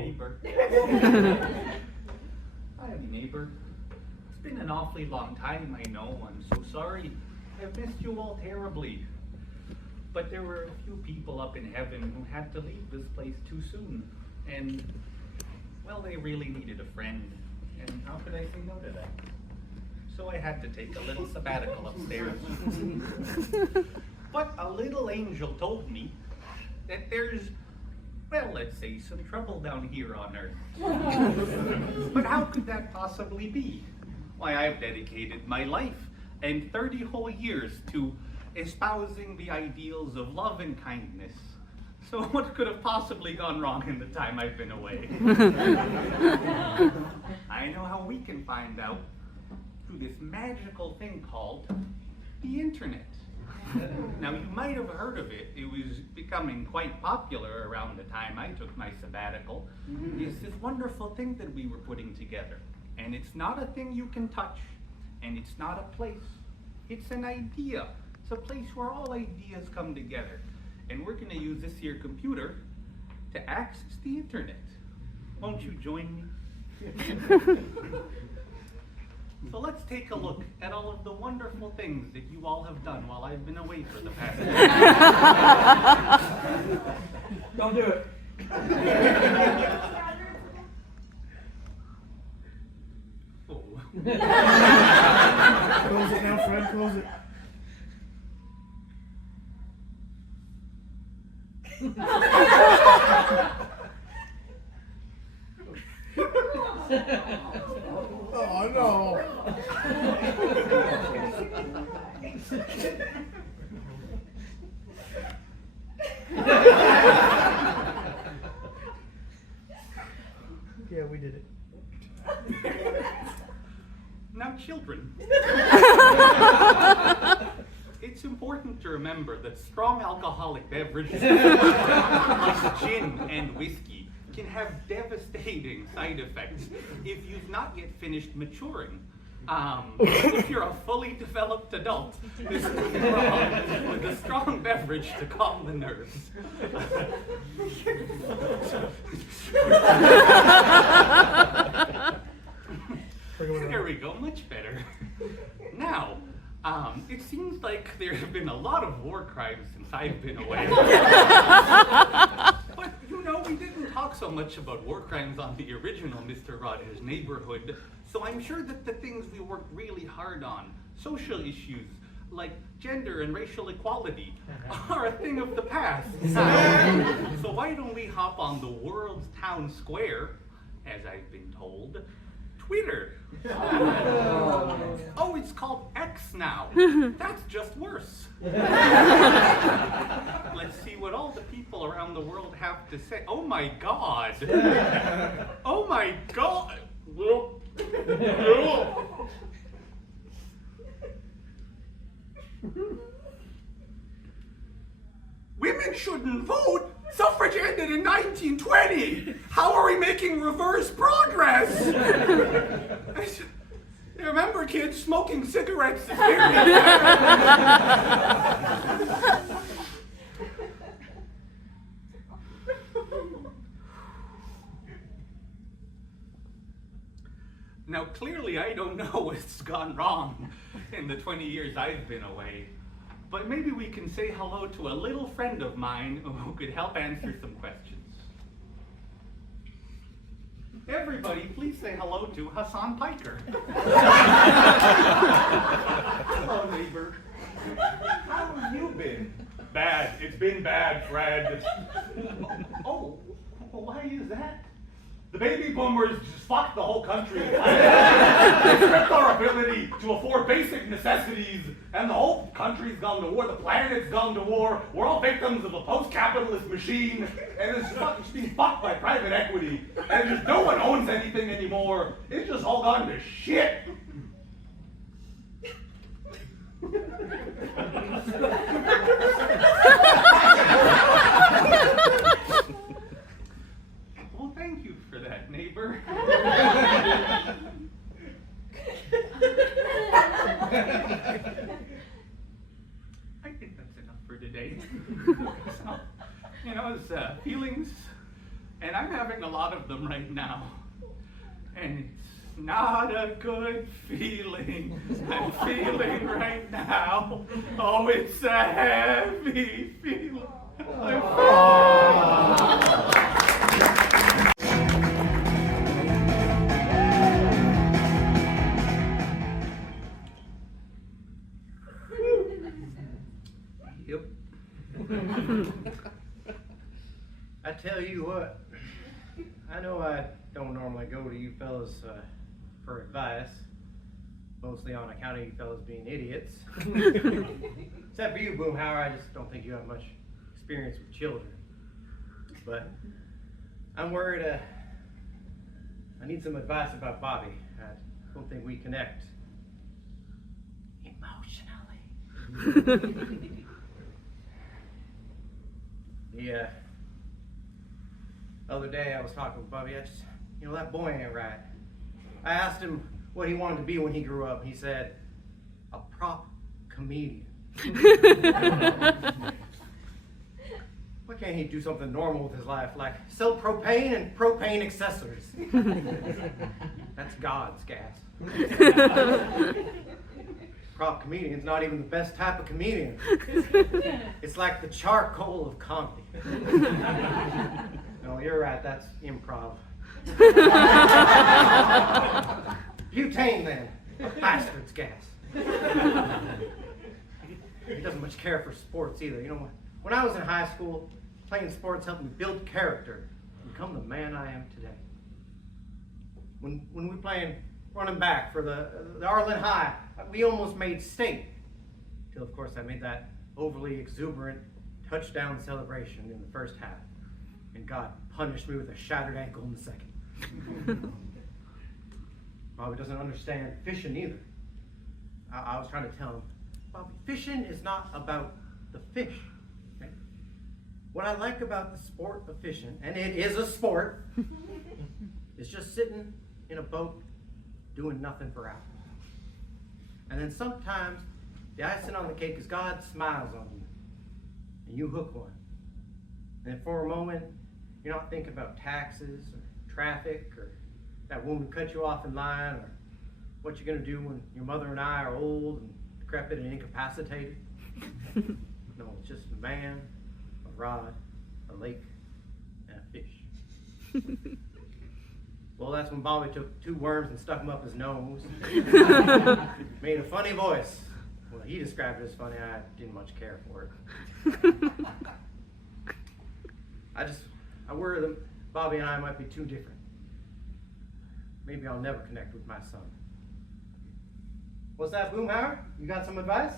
neighbor. Howdy, neighbor. It's been an awfully long time, I know. I'm so sorry. I've missed you all terribly. But there were a few people up in heaven who had to leave this place too soon. And, well, they really needed a friend. And how could I say no to that? So I had to take a little sabbatical upstairs. But a little angel told me that there's, well, let's say, some trouble down here on Earth. But how could that possibly be? Why, I've dedicated my life and 30 whole years to espousing the ideals of love and kindness. So what could have possibly gone wrong in the time I've been away? I know how we can find out through this magical thing called the internet. Now, you might have heard of it. It was becoming quite popular around the time I took my sabbatical. It's this wonderful thing that we were putting together. And it's not a thing you can touch, and it's not a place. It's an idea. It's a place where all ideas come together. And we're going to use this here computer to access the internet. Won't you join me? So let's take a look at all of the wonderful things that you all have done while I've been away for the past year. Don't do it. Oh. Close it now, Fred. Close it. Oh no. Yeah, we did it. Now, children, it's important to remember that strong alcoholic beverages like gin and whiskey can have devastating side effects if you've not yet finished maturing. If you're a fully developed adult, this is wrong with a strong beverage to calm the nerves. There we go, much better. Now, it seems like there have been a lot of war crimes since I've been away. But, you know, we didn't talk so much about war crimes on the original Mr. Rogers' Neighborhood, so I'm sure that the things we worked really hard on, social issues like gender and racial equality, are a thing of the past. So why don't we hop on the world's town square, as I've been told, Twitter. Oh, it's called X now. That's just worse. Let's see what all the people around the world have to say. Oh my God. Oh my God. Women shouldn't vote. Suffrage ended in 1920. How are we making reverse progress? Remember, kids, smoking cigarettes is very bad. Now, clearly, I don't know what's gone wrong in the 20 years I've been away. But maybe we can say hello to a little friend of mine who could help answer some questions. Everybody, please say hello to Hassan Piker. Hello, neighbor. How have you been? Bad. It's been bad, Fred. Oh, why is that? The baby boomers just fucked the whole country. They stripped our ability to afford basic necessities, and the whole country's gone to war, the planet's gone to war, we're all victims of a post-capitalist machine, and it's being fucked by private equity, and just no one owns anything anymore. It's just all gone to shit. Well, thank you for that, neighbor. I think that's enough for today. So, you know, as feelings And I'm having a lot of them right now. And it's not a good feeling I'm feeling right now. Oh, it's a heavy feeling. Yep. I tell you what, I know I don't normally go to you fellas for advice, mostly on account of you fellas being idiots. Except for you, Boomhauer, I just don't think you have much experience with children. But I'm worried I need some advice about Bobby. I don't think we connect emotionally. The other day I was talking with Bobby, that boy ain't right. I asked him what he wanted to be when he grew up. He said, a prop comedian. Why can't he do something normal with his life, like sell propane and propane accessories? That's God's gas. Prop comedian's not even the best type of comedian. It's like the charcoal of comedy. No, you're right, that's improv. Butane then, a bastard's gas. He doesn't much care for sports either. You know, when I was in high school, playing sports helped me build character and become the man I am today. When we playing running back for the Arlen High, we almost made state. Till of course I made that overly exuberant touchdown celebration in the first half. And God punished me with a shattered ankle in the second. Bobby doesn't understand fishing either. I was trying to tell him, Bobby, fishing is not about the fish. Okay? What I like about the sport of fishing, and it is a sport, is just sitting in a boat doing nothing for hours. And then sometimes the icing on the cake is God smiles on you and you hook one. And for a moment, you're not thinking about taxes or traffic or that woman who cut you off in line or what you're going to do when your mother and I are old and decrepit and incapacitated. No, it's just a man, a rod, a lake, and a fish. Well, that's when Bobby took 2 worms and stuck them up his nose. Made a funny voice. Well, he described it as funny. I didn't much care for it. I worry that Bobby and I might be too different. Maybe I'll never connect with my son. What's that, Boomhauer? You got some advice?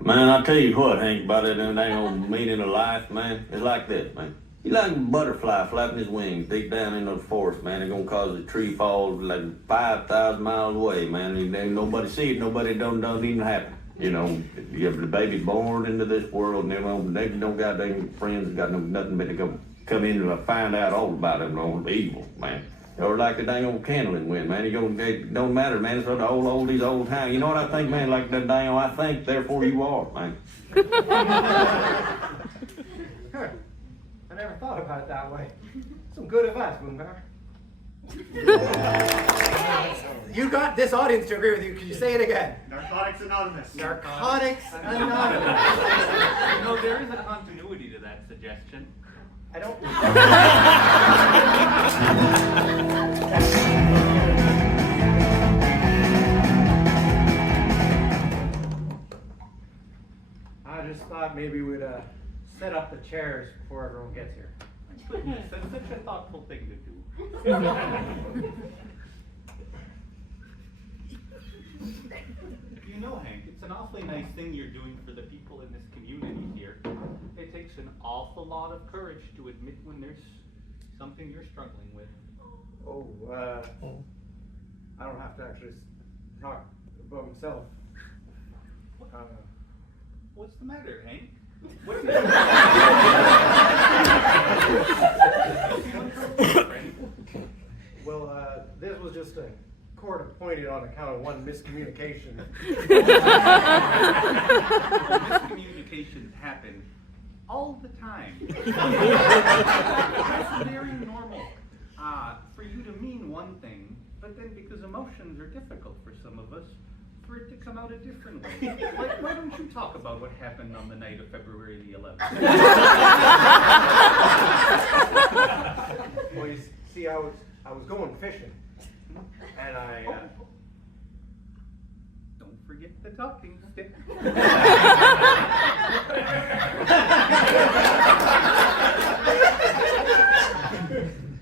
Man, I tell you what, Hank, about that dang old meaning of life, man. It's like this, man. You like a butterfly flapping his wings deep down in the forest, man. It's gonna cause a tree fall like 5,000 miles away, man. Ain't nobody see it, nobody don't even happen. You know, you have the baby born into this world, and they don't got dang friends, got nothing but to come in and find out all about them on evil, man. Or like the dang old candle in wind, man. It don't matter, man. It's the old these old times. You know what I think, man? Like that dang old, I think, therefore you are, man. I never thought about it that way. Some good advice, Boomhauer. You got this audience to agree with you. Could you say it again? Narcotics Anonymous. Narcotics Anonymous. You know, there is a continuity to that suggestion. I don't. I just thought maybe we'd set up the chairs before everyone gets here. Goodness, that's such a thoughtful thing to do. You know, Hank, it's an awfully nice thing you're doing for the people in this community here. It takes an awful lot of courage to admit when there's something you're struggling with. Oh, I don't have to actually talk about myself. What's the matter, Hank? Well, this was just a court appointed on account of one miscommunication. Miscommunications happen all the time. That's very normal but then because emotions are difficult for some of us, for it to come out a different way. Like, why don't you talk about what happened on the night of February the 11th? Well, you see, I was going fishing, and Don't forget the talking stick.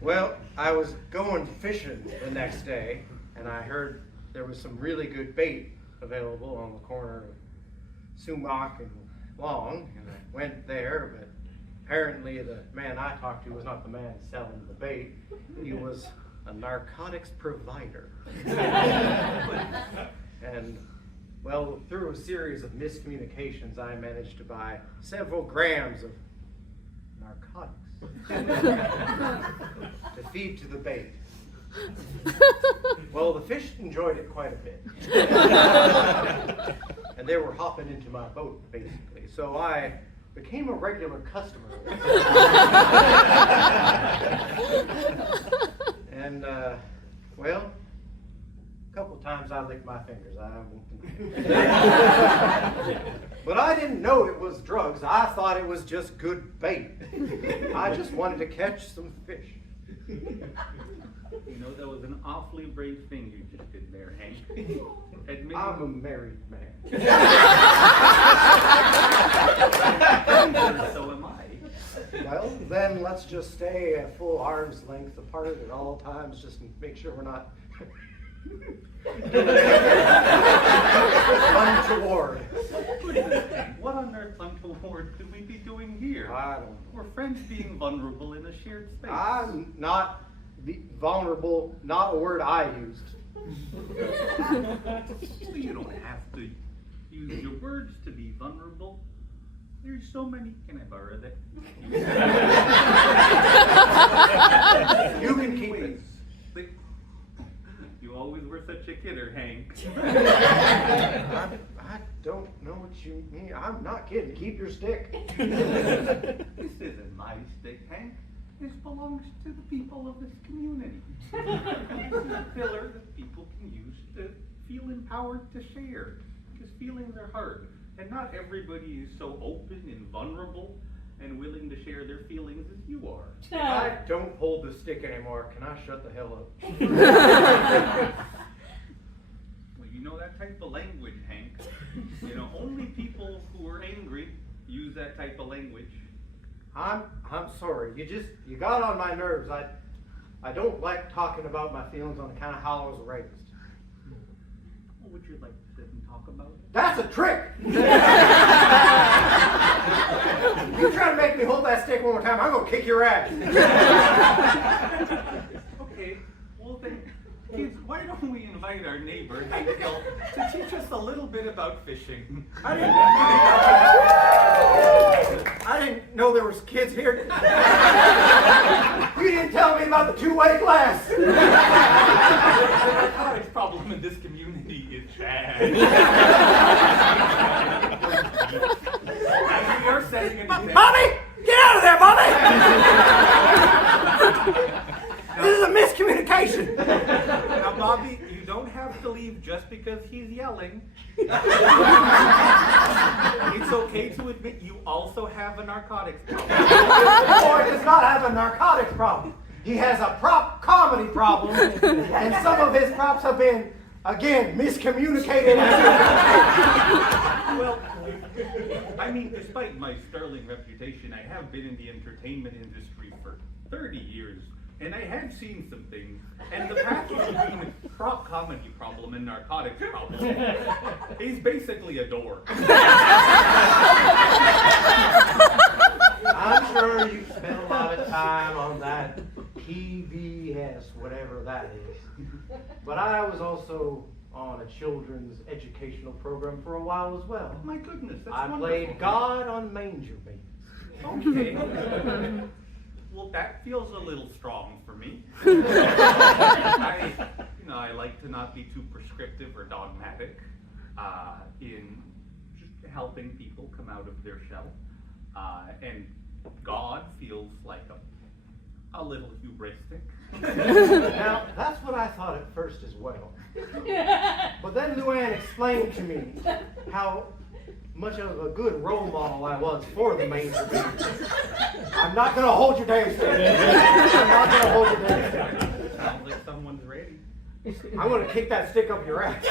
Well, I was going fishing the next day, and I heard there was some really good bait available on the corner of Sumac and Long, and I went there, but apparently the man I talked to was not the man selling the bait. He was a narcotics provider. And, well, through a series of miscommunications, I managed to buy several grams of narcotics to feed to the bait. Well, the fish enjoyed it quite a bit. And they were hopping into my boat, basically. So I became a regular customer. And, well, a couple times I licked my fingers. But I didn't know it was drugs. I thought it was just good bait. I just wanted to catch some fish. You know, that was an awfully brave thing you just did there, Hank. Admit I'm a married man. So am I. Well, then let's just stay at full arm's length apart at all times, just to make sure we're not untoward. What on earth untoward could we be doing here? I don't know. We're friends being vulnerable in a shared space. I'm not vulnerable, not a word I used. Well, you don't have to use your words to be vulnerable. There's so many. Can I borrow that? You can keep it. You always were such a kidder, Hank. I don't know what you mean. I'm not kidding. Keep your stick. This isn't my stick, Hank. This belongs to the people of this community. This is a pillar that people can use to feel empowered to share. Because feelings are hard. And not everybody is so open and vulnerable and willing to share their feelings as you are. I don't hold the stick anymore. Can I shut the hell up? Well, you know that type of language, Hank. You know, only people who are angry use that type of language. I'm sorry. You got on my nerves. I don't like talking about my feelings on account of how I was raised. What would you like to sit and talk about? That's a trick! You try to make me hold that stick one more time, I'm gonna kick your ass. Okay, well then, kids, why don't we invite our neighbor, Campbell, to teach us a little bit about fishing? I didn't know there was kids here. You didn't tell me about the two-way glass. The narcotics problem in this community is bad. As we are setting an example. Bobby! Get out of there, Bobby! This is a miscommunication. Now, Bobby, you don't have to leave just because he's yelling. It's okay to admit you also have a narcotics problem. The boy does not have a narcotics problem. He has a prop comedy problem, and some of his props have been, again, miscommunicated. Well, I mean, despite my sterling reputation, I have been in the entertainment industry for 30 years. And I have seen some things, and the path between prop comedy problem and narcotics problem is basically a door. I'm sure you've spent a lot of time on that PBS, whatever that is. But I was also on a children's educational program for a while as well. My goodness, that's I wonderful. played God on Manger Babies. Okay. Well, that feels a little strong for me. I like to not be too prescriptive or dogmatic in just helping people come out of their shell. And God feels like a little hubristic. Now, that's what I thought at first as well. But then Luann explained to me how much of a good role model I was for the manger baby. I'm not going to hold your damn stick. I'm not going to hold your damn stick. Sounds like someone's ready. I'm going to kick that stick up your ass.